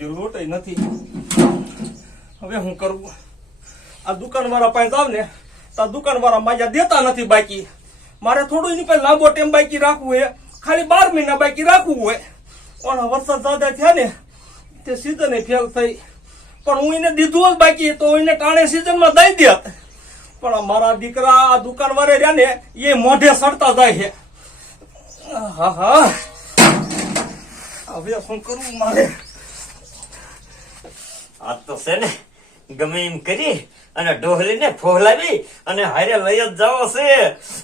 જોડે લોટય નથી. હવે હું કરું? આ દુકાનવાળા પાસે જાવ ને, તો દુકાનવાળા માજા દેતા નથી બાકી. મારે થોડું એની પાસે લાંબો ટાઈમ બાકી રાખવું હોય ખાલી બાર મહિના બાકી રાખવું હોય. પણ વરસાદ જ્યાદા થયા ને, તે સિઝન ફેલ થઈ. પણ હું એને દીધું જ બાકી તો એને ટાણે સિઝનમાં દઈ દેત. પણ મારા દીકરા આ દુકાન વાળે રહ્યા ને, એ મોઢે સડતા જાય છે. હા હા હવે શું કરવું મારે? આ તો છે ને, ગમે એમ કરી અને ડોહલીને ફોહલાવી અને હારે લઈ જ જાવો છે.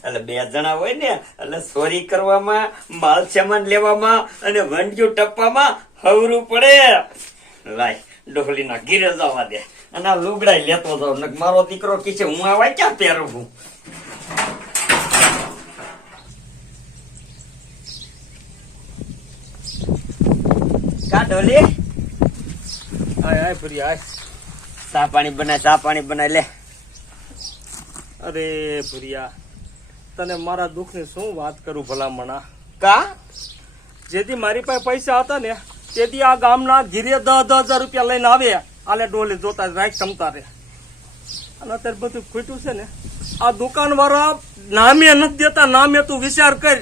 એટલે બે જણા હોય ને, એટલે ચોરી કરવામાં, માલ સામાન લેવામાં અને વંડિયું ટપવામાં હવરું પડે. લાય, ડોહલીના ઘીરે જવા દે. અને આ લુગડા લેતો જાવ ને મારો દીકરો કે છે, હું આવા ક્યાં પહેરું છું? કા ડોલી આય આય ફરી ચા પાણી બનાય, ચા પાણી બનાય, લે. અરે, ભુરિયા, તને મારા દુઃખની શું વાત કરું ભલામણા? જેથી મારી પાસે પૈસા હતા ને તેથી આ ગામના ઘીરે દસ દસ હજાર રૂપિયા લઈને આવે. આલે ડોલે જોતા રાખ ક્ષમતા રે. અને અત્યારે બધું ખૂટ્યું છે ને, આ દુકાન વાળા નામે નથી દેતા, નામે તું વિચાર કર.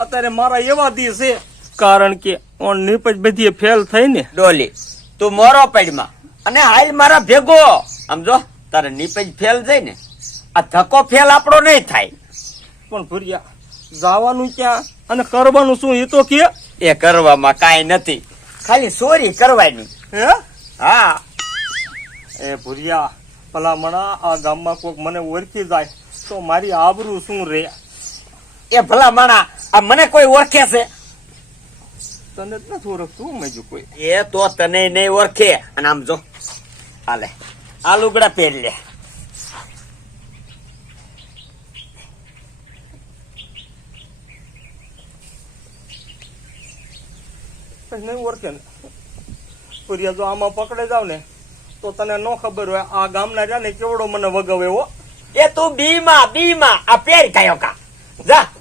અત્યારે મારા એવા દી છે. કારણ કે ઓન નીપજ બધી ફેલ થઈ ને. ડોલી તું મોરો પેડમાં. અને હાલ મારા ભેગો. સમજો તારે નીપજ ફેલ જાય ને આ ધક્કો ફેલ આપણો નહીં થાય. પણ ભૂરિયા જવાનું ક્યાં અને કરવાનું શું એ તો કે? એ કરવામાં કાંઈ નથી. ખાલી ચોરી કરવાની. હે? હા. એ ભુરિયા ભલામણા આ ગામમાં કોઈક મને ઓળખી જાય તો મારી આબરૂ શું રે? એ ભલા માણા આ મને કોઈ ઓળખે છે? તને જ નથી ઓળખતું મેજુ કોઈ. એ તો તને નહીં ઓળખે. અને આમ જો. હાલે. આ લુગડા પહેરી લે. નહીં ઓળખે ને? ભુરિયા જો આમાં પકડે જાવ ને તો તને ન ખબર હોય આ ગામના રહ્યા ને કેવડો મને વગવે હો. એ તું બીમાં બીમાં. આ પહેર કાયો કા જા.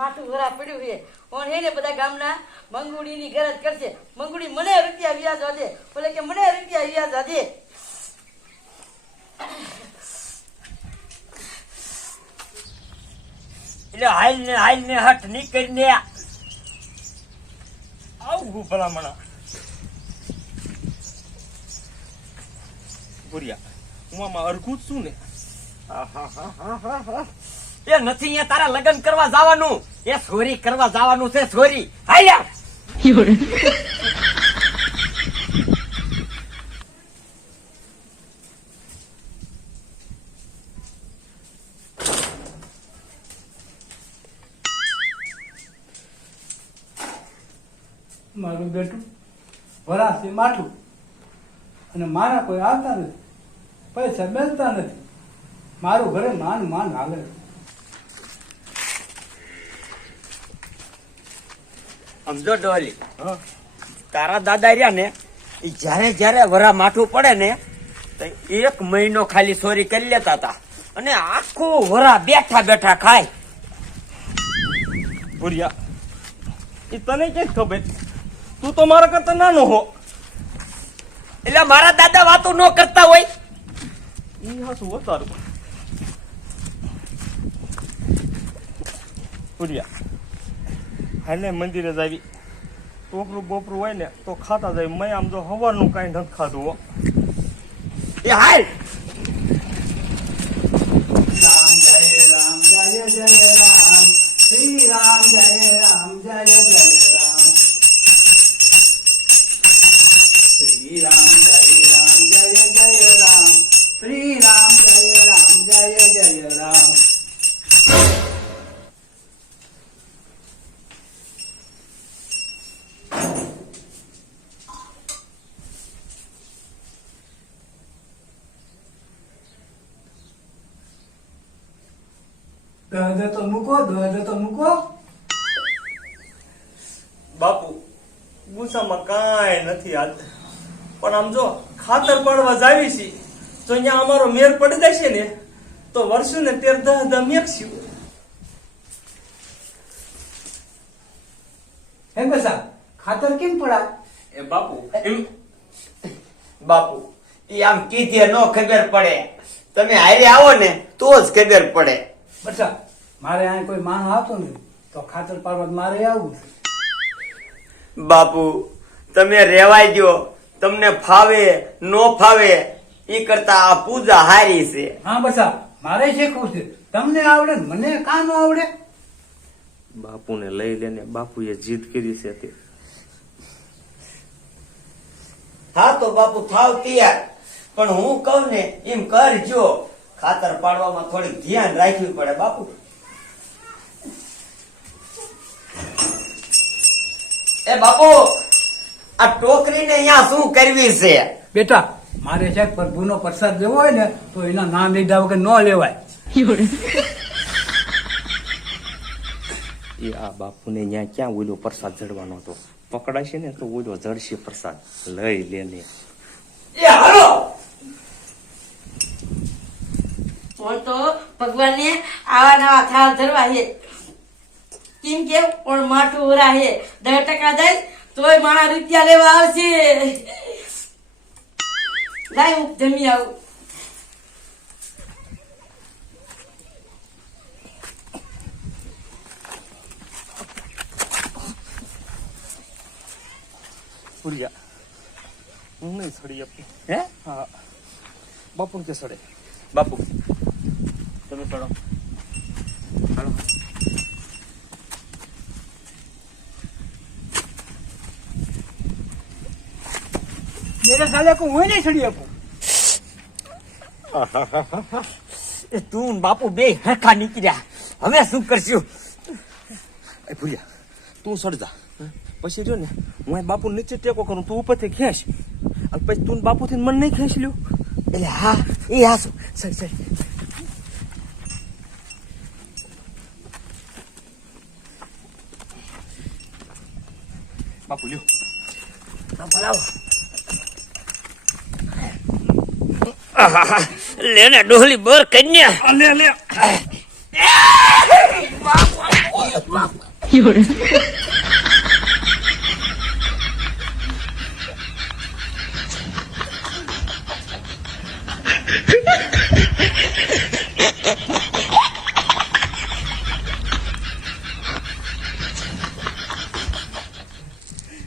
માથું ભરા પડ્યું છે. પણ હે ને બધા ગામના મંગુડીની ગરજ કરશે. મંગુડી મને રૂપિયા વ્યાજ વાજે બોલે કે મને રૂપિયા વ્યાજ વાજે એટલે હાલ ને હાલ ને હટ ને આવું ભલામણા. ભુરિયા હું આમાં અરખું જ છું ને? એ નથી અહીંયા તારા લગ્ન કરવા જવાનું. એ સોરી કરવા જવાનું છે, સોરી. મારું બેટું, ભરાશે માઠું અને મારા કોઈ આવતા નથી, પૈસા બેસતા નથી. મારું ઘરે માન માન હાલે સમજો ડોલી તારા દાદા રહ્યા ને એ જ્યારે જ્યારે વરા માથું પડે ને તો એક મહિનો ખાલી ચોરી કરી લેતા હતા. અને આખું વરા બેઠા બેઠા ખાય. ભુરિયા એ તને કઈ ખબર? તું તો મારા કરતા નાનો હો. એટલે મારા દાદા વાતો ન કરતા હોય. ઈ હાસું હો તારું. ભુરિયા હાલે મંદિરે જાવી ટોપરું બોપરું હોય ને તો ખાતા જાય. મેં આમ જો હવારનું કાંઈ નથી ખાધું એ હાલ! દહદે તો મૂકો દહદે તો મૂકો. બાપુ ગુસ્સામાં કાંઈ નથી હાલ. પણ આમ જો ખાતર પાડવા જાવી છી તો અહીંયા અમારો મેર પડી જશે ને તો વર્ષું ને તેર દહ દહ મેકશું હે બસા ખાતર કેમ પડા એ બાપુ એમ બાપુ એ આમ કીધે નો ખબર પડે. તમે હારે આવો ને તો જ ખબર પડે. બસા મારે અહીં કોઈ માણસ આવતો નથી તો ખાતર પાડવા મારે આવવું છે. બાપુ તમે રેવાય ગયો તમને ફાવે નો ફાવે એ કરતા આ પૂજા હારી છે. હા બસા મારે શીખવું છે. તમને આવડે મને કા ન આવડે? બાપુને લઈ લેને બાપુએ જીદ કરી છે તે. હા તો બાપુ થાવ તૈયાર. પણ હું કહું ને એમ કરજો. ખાતર પાડવામાં થોડીક ધ્યાન રાખવું પડે બાપુ. એ બાપુ આ ટોકરીને અહીંયા શું કરવી છે? બેટા મારે છે પ્રભુનો પ્રસાદ લેવો હોય ને તો એના નામ લીધા વગર ન લેવાય. એ આ બાપુને ત્યાં ક્યાં ઓલો પ્રસાદ જડવાનો હતો? પકડાશે ને તો ઓલો જડશે પ્રસાદ. લઈ લેને એ હાલો! તો ભગવાનને આવા નવા થાળ ધરવા છે કેમ કે પણ માઠું રાહે દસ ટકા જાય તોય મારા રૂપિયા લેવા આવશે. લાય હું જમી આવું. હું નહીં સડી આપું. હે? હા. બાપુ કે સડે? બાપુ. તમે સડો. હાલો. મેરે સાલે કો હું નહીં છડી આપું એ તું બાપુ બે હરખા નીકળ્યા હવે શું કરશું? એ ભૂલ્યા તું સડજા પછી રહ્યો ને હું એ બાપુ નીચે ટેકો કરું તું ઉપરથી ખેંચ. અને પછી તું બાપુ થી મને નહીં ખેંચ લ્યો. એટલે હા એ હા શું સર સર. બાપુ લ્યો. બોલાવો. લેને ડોહલી બોર કન્યા. લે લે.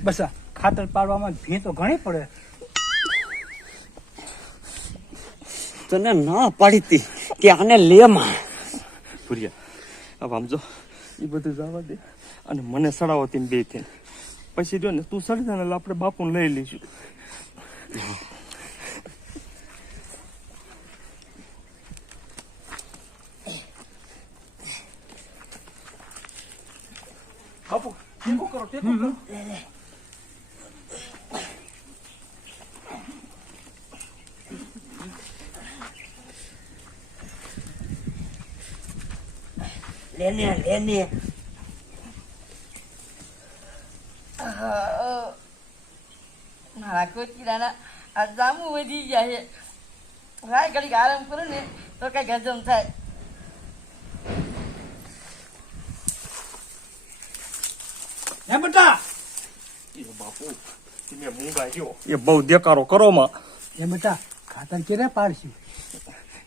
બસ ખાતર પાડવામાં ભી તો ઘણી પડે. તને ના પાડી તી કે આને લેમાં. ભૂરિયા હવે આમ જો એ બધું જવા દે. અને મને સડાવો તેમ બે થઈને પછી જો ને તું સડી જાય એટલે આપણે બાપુને લઈ લઈશું. બાપુ ટેકો કરો ટેકો કરો. લેને લેને. મારા કોચીડાના આ જામું વધી ગયા છે. રાય ઘડીક આરામ કરું ને તો કઈ ગજમ થાય. હે બેટા? એ બાપુ તમે મૂંગા જો એ બહુ દેકારો કરો માં. એ બેટા ખાતર ક્યારે પાડશું?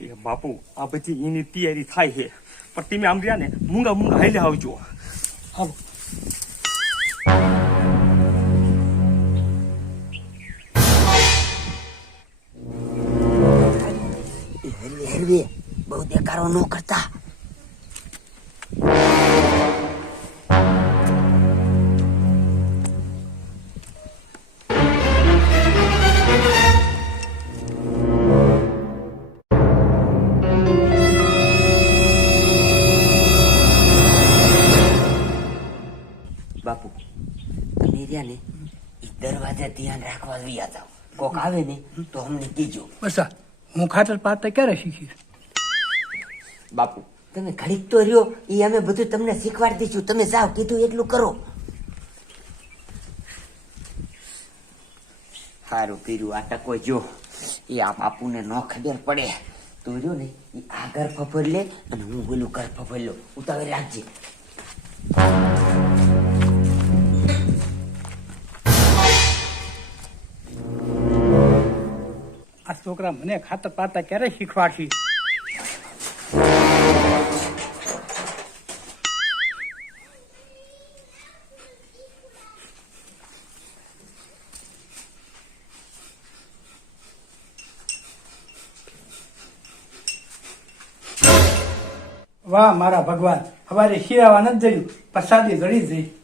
એ બાપુ, આ બધી એની તૈયારી થાય છે. પણ તમે આમ રહ્યા ને, મૂંગા મૂંગા હાલે આવજો. હાલો. બહુ દેખાડો ન કરતા. આવે ને તો અમને કીજો બસા હું ખાતર પાડતા ક્યારે શીખીશ? બાપુ. તમે ઘડીક તો રહ્યો એ અમે બધું તમને શીખવાડી દઈશું. તમે જાઓ કીધું એટલું કરો. સારું પીરું આ ટકો જો એ આ બાપુને ન ખબર પડે. તો જો ને એ આ ઘર ફફર લે અને હું બોલું ઘર ફફર લો ઉતાવળ રાખજે. છોકરા મને ખાતર પાતા ક્યારે શીખવાડશી? વાહ, મારા ભગવાન. હવારે શિરાવા નથી જયું. પ્રસાદી જડી જઈ.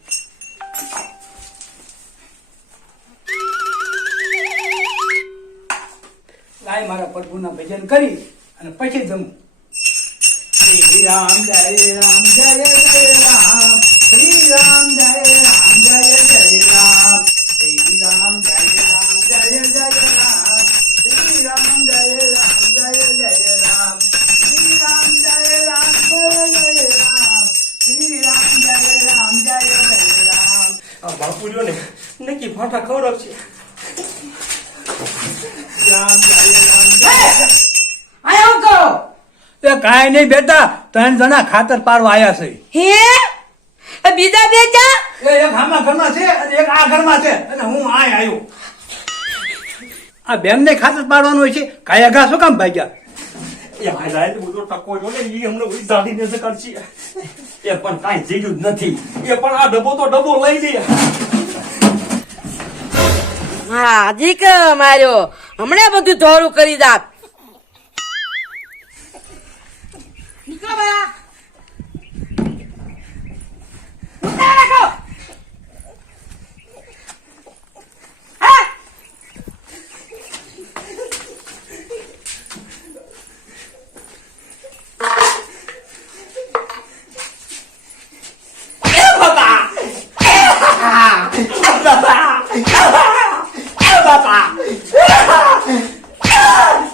લાય મારા પ્રભુના ભજન કરી અને પછી જમું શ્રી રામ જય રામ જય જય રામ શ્રી રામ જય રામ જય જય રામ શ્રી રામ જય રામ જય જય રામ શ્રી રામ જય રામ જય જય રામ શ્રી રામ જય રામ જય જય રામ શ્રી રામ જય રામ જય જય રામ આ બાપુ જો ને નક્કી ફાટા ખવડાવશે રામ જય રામ જય આયા હું કરો એ કાંઈ નહીં બેટા ત્રણ જણા ખાતર પાડવા આયા છે. હે? બીજા બે ક્યાં એ એક હામા ઘરમાં છે અને એક આ ઘરમાં છે અને હું આ આવ્યો આ બેન ને ખાતર પાડવાનું હોય છે કાયા ઘા શું કામ ભાગ્યા? એ ભાઈ લાય બધો ટકો જો ને એ હમણાં બધી દાઢીને જકાડશે એ પણ કાંઈ જીગ્યું જ નથી. એ પણ આ ડબ્બો તો ડબ્બો લઈ લે. હા દીક માર્યો. હમણાં બધું ધોરું કરી દાત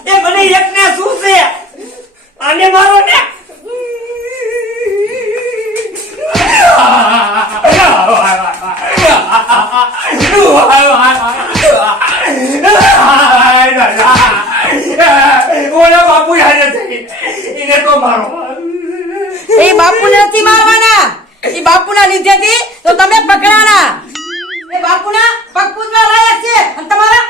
એ મને એકને શું છે? આને મારો ને? ઓલા બાપુ એને તો મારો એ બાપુને નથી મારવાના. એ બાપુના લીધેથી તો તમે પકડાના એ બાપુના પગ પૂજવા લાયક છે. અને તમારા